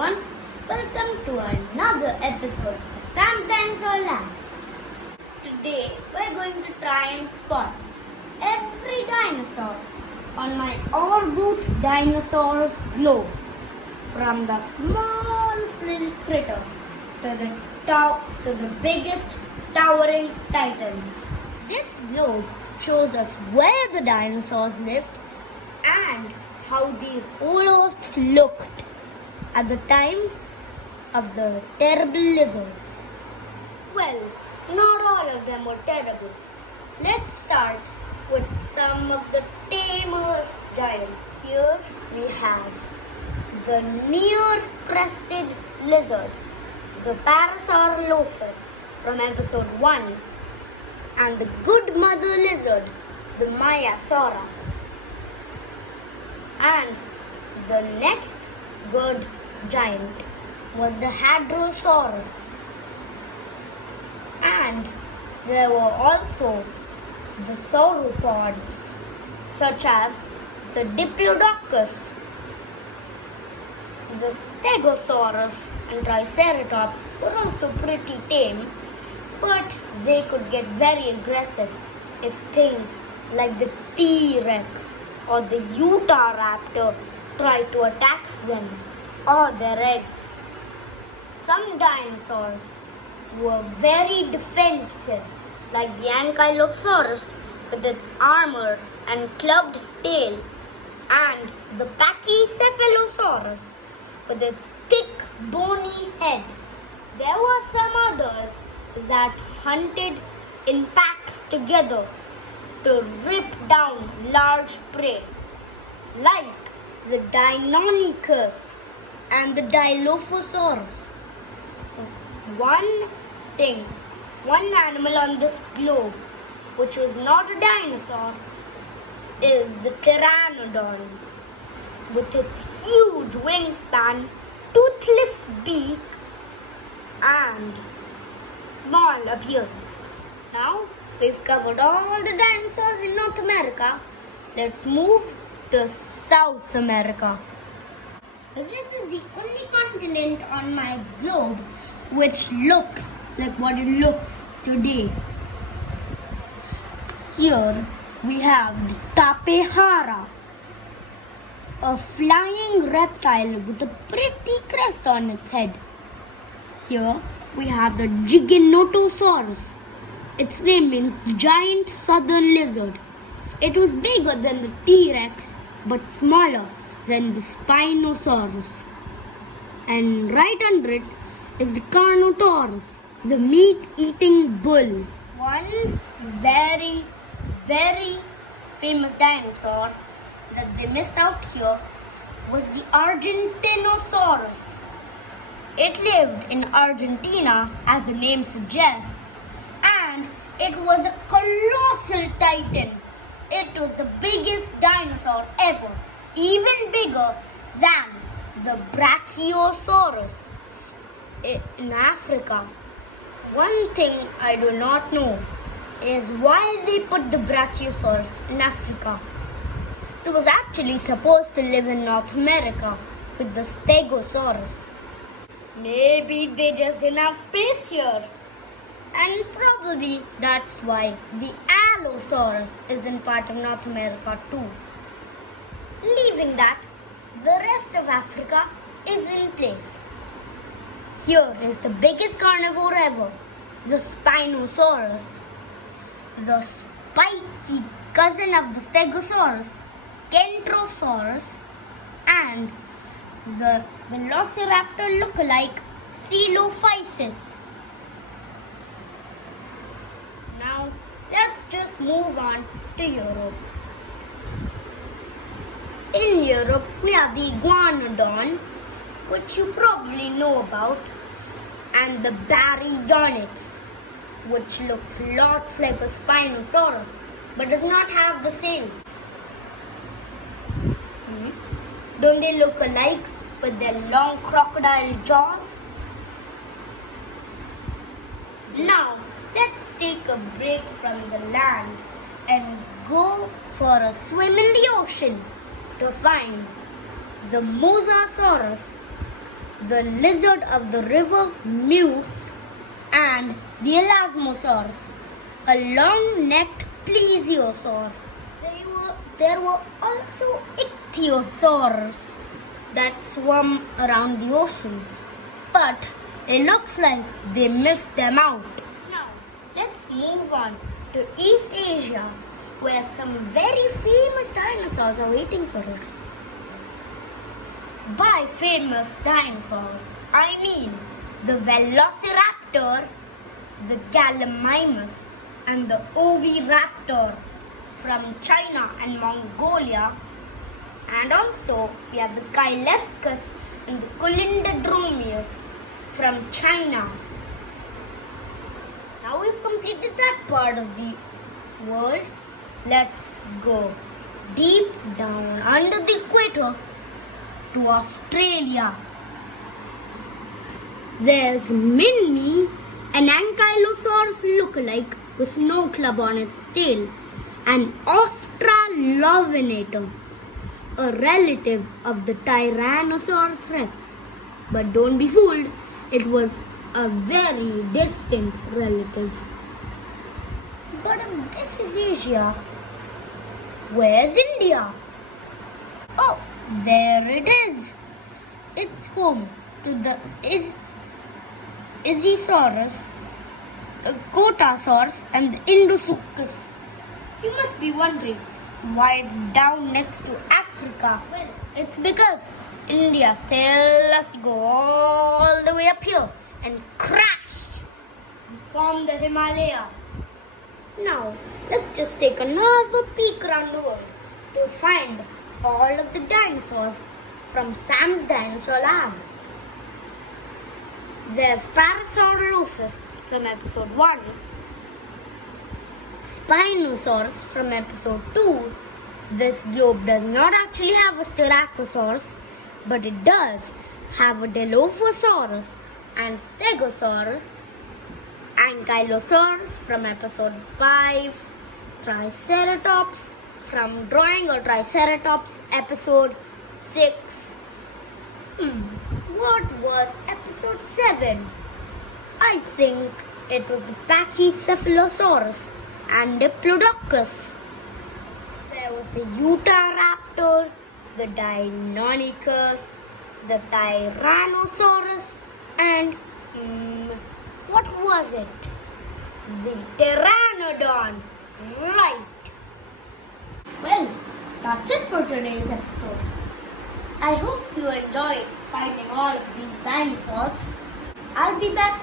everyone, welcome to another episode of Sam's Dinosaur Land. Today we're going to try and spot every dinosaur on my Orboot Dinosaurs globe, from the smallest little critter to the biggest towering titans. This globe shows us where the dinosaurs lived and how the whole earth looked at the time of the terrible lizards. Well, not all of them were terrible. Let's start with some of the tamer giants. Here we have the near-crested lizard, the Parasaurolophus from episode 1, and the good mother lizard, the Maiasaura. And the next good giant was the Hadrosaurus. And there were also the sauropods, such as the Diplodocus. The Stegosaurus and Triceratops were also pretty tame, but they could get very aggressive if things like the T-Rex or the Utah raptor try to attack them or their eggs. Some dinosaurs were very defensive, like the Ankylosaurus with its armor and clubbed tail, and the Pachycephalosaurus with its thick, bony head. There were some others that hunted in packs together to rip down large prey, like the Deinonychus and the Dilophosaurus. One animal on this globe which was not a dinosaur is the Pteranodon, with its huge wingspan, toothless beak, and small appearance. Now we've covered all the dinosaurs in North America. Let's move to South America. This is the only continent on my globe which looks like what it looks today. Here we have the Tapejara, a flying reptile with a pretty crest on its head. Here we have the Giganotosaurus. Its name means giant southern lizard. It was bigger than the T-Rex but smaller than the Spinosaurus. And right under it is the Carnotaurus, the meat-eating bull. One very, very famous dinosaur that they missed out here was the Argentinosaurus. It lived in Argentina, as the name suggests, and it was a colossal titan. It was the biggest dinosaur ever, even bigger than the Brachiosaurus in Africa. One thing I do not know is why they put the Brachiosaurus in Africa. It was actually supposed to live in North America with the Stegosaurus. Maybe they just didn't have space here. And probably that's why the Allosaurus isn't part of North America too. Leaving that, the rest of Africa is in place. Here is the biggest carnivore ever, the Spinosaurus, the spiky cousin of the Stegosaurus, Kentrosaurus, and the Velociraptor lookalike Coelophysis. Now let's just move on to Europe. In Europe, we have the Iguanodon, which you probably know about, and the Baryonyx, which looks lots like a Spinosaurus, but does not have the same. Don't they look alike with their long crocodile jaws? Now, let's take a break from the land and go for a swim in the ocean to find the Mosasaurus, the lizard of the river Meuse, and the Elasmosaurus, a long-necked plesiosaur. There were also ichthyosaurs that swam around the oceans, but it looks like they missed them out. Now, let's move on to East Asia, where some very famous dinosaurs are waiting for us. By famous dinosaurs, I mean the Velociraptor, the Gallimimus, and the Oviraptor from China and Mongolia. And also, we have the Kylescus and the Colindrodromeus from China. Now we've completed that part of the world. Let's go deep down under the equator to Australia. There's Minmi, an Ankylosaurus lookalike with no club on its tail, and Australovenator, a relative of the Tyrannosaurus rex. But don't be fooled, it was a very distant relative. But if this is Asia, where's India? Oh, there it is. It's home to the Ichthyosaurus, the Gotasaurus, and the Indosuchus. You must be wondering why it's down next to Africa. Well, it's because India still has to go all the way up here and crash from the Himalayas. Now, let's just take another peek around the world to find all of the dinosaurs from Sam's Dinosaur Lab. There's Parasaurolophus from episode 1, Spinosaurus from episode 2. This globe does not actually have a Styracosaurus, but it does have a Dilophosaurus and Stegosaurus. Ankylosaurus from episode 5, Triceratops from Drawing a Triceratops episode 6. What was episode 7? I think it was the Pachycephalosaurus and Diplodocus. There was the Utahraptor, the Deinonychus, the Tyrannosaurus, and what was it? The Pteranodon. Right. Well, that's it for today's episode. I hope you enjoyed finding all of these dinosaurs. I'll be back